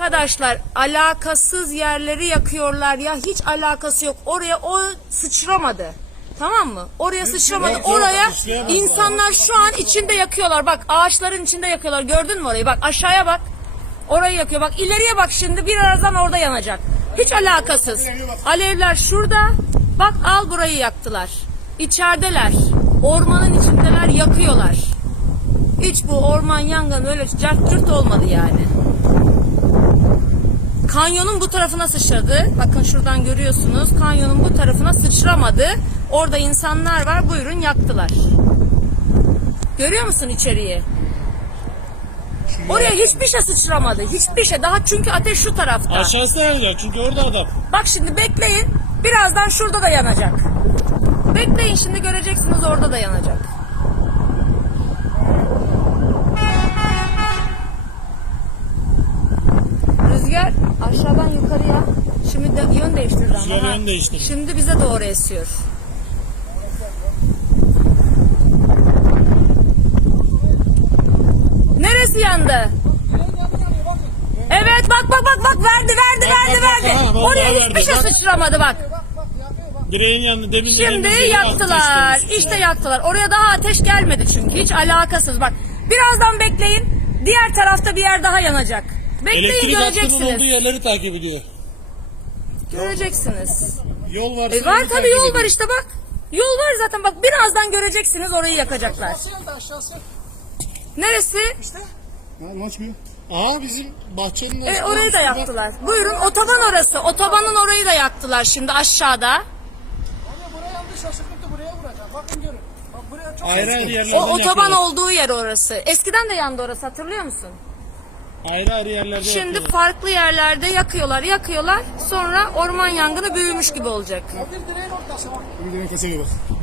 Arkadaşlar alakasız yerleri yakıyorlar ya hiç alakası yok. Oraya o sıçramadı. Tamam mı? Oraya sıçramadı. Oraya insanlar şu an içinde yakıyorlar. Bak ağaçların içinde yakıyorlar. Gördün mü orayı? Bak aşağıya bak. Orayı yakıyor. Bak ileriye bak şimdi birazdan orada yanacak. Hiç alakasız. Alevler şurada. Bak al burayı yaktılar. İçerideler. Ormanın içindeler yakıyorlar. Hiç bu orman yangını öyle cart olmadı yani. Kanyonun bu tarafına sıçradı. Bakın şuradan görüyorsunuz. Kanyonun bu tarafına sıçramadı. Orada insanlar var. Buyurun yaktılar. Görüyor musun içeriği? Oraya hiçbir şey sıçramadı. Hiçbir şey. Daha çünkü ateş şu tarafta. Aşağısı yanacak çünkü orada adam. Bak şimdi bekleyin. Birazdan şurada da yanacak. Bekleyin şimdi göreceksiniz orada da yanacak. Rüzgar aşağıdan yukarıya. Şimdi de yön değiştirdi ama. Rüzgar ha. yön değiştirdi. Şimdi bize doğru esiyor. Neresi yandı? Evet bak bak bak bak verdi verdi verdi verdi. ha, Oraya hiçbir verdi, şey bak. sıçramadı bak. Direğin yanında demin Şimdi yaktılar. ateşlemiş. İşte yaktılar. Oraya daha ateş gelmedi çünkü. Hiç alakasız. Bak birazdan bekleyin. Diğer tarafta bir yer daha yanacak. Bekleyin Elektrik hattının olduğu göreceksiniz. yerleri takip ediyor. Göreceksiniz. Yol varsa E var yolu tabii takip yol var ediyor. işte bak. Yol var zaten bak birazdan göreceksiniz orayı yakacaklar. Neresi? Aa bizim bahçenin E, orayı da yaktılar. Buyurun otoban orası. Otobanın orayı da yaktılar şimdi aşağıda. Abi buraya yandı şaşırtıp da buraya vuracak. Bakın görün. Bak buraya çok Ayrı ayrı yerlerden O otoban yakıyorlar. olduğu yer orası. Eskiden de yandı orası hatırlıyor musun? Ayrı ayrı yerlerde Şimdi yakıyorlar. farklı yerlerde yakıyorlar, yakıyorlar. Sonra orman yangını büyümüş gibi olacak. bir direğin ortası bak.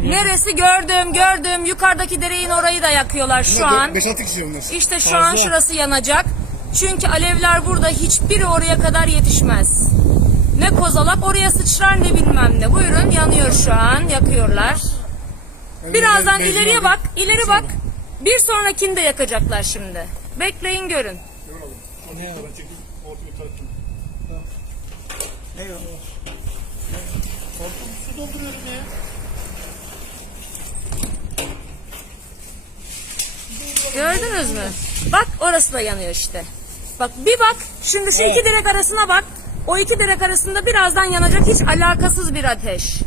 Neresi gördüm, gördüm. Yukarıdaki dereyin orayı da yakıyorlar şu an. 5-6 kişi onlar. İşte şu Fazla. an şurası yanacak. Çünkü alevler burada hiçbiri oraya kadar yetişmez. Ne kozalak oraya sıçrar ne bilmem ne. Buyurun yanıyor şu an, yakıyorlar. Birazdan ileriye bak, ileri bak. Bir sonrakini de yakacaklar şimdi. Bekleyin görün. Su dolduruyorum ya. Gördünüz mü? Bak orası da yanıyor işte. Bak bir bak. Şimdi şu iki direk arasına bak. O iki direk arasında birazdan yanacak hiç alakasız bir ateş.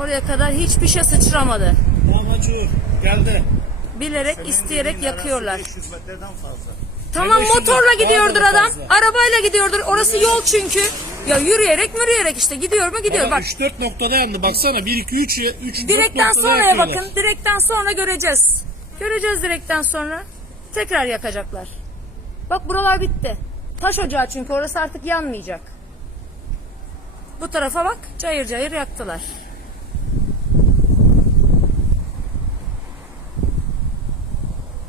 Oraya kadar hiçbir şey sıçramadı. Tamam açıyor. Geldi. Bilerek, isteyerek yakıyorlar. 500 metreden fazla. Tamam motorla gidiyordur adam. fazla. Arabayla gidiyordur. Orası yol çünkü. Ya yürüyerek yürüyerek işte gidiyor mu gidiyor. Bak 3-4 noktada yandı. Baksana 1 2 3 3 direkten sonraya bakın. Direkten sonra göreceğiz. Göreceğiz direkten sonra. Tekrar yakacaklar. Bak buralar bitti. Taş ocağı çünkü orası artık yanmayacak. Bu tarafa bak. Cayır cayır yaktılar.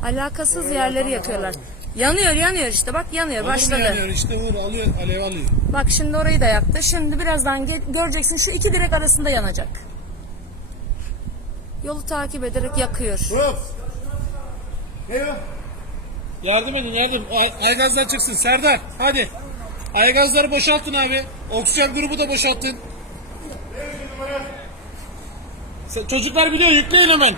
Alakasız yerleri yakıyorlar. Yanıyor yanıyor işte bak yanıyor başladı. Yanıyor işte vur alıyor alev alıyor. Bak şimdi orayı da yaktı. Şimdi birazdan ge- göreceksin şu iki direk arasında yanacak. Yolu takip ederek yakıyor. Ne o? Yardım edin yardım. Ay- Aygazlar çıksın Serdar hadi. Aygazları boşaltın abi. Oksijen grubu da boşaltın. Sen- Çocuklar biliyor yükleyin hemen.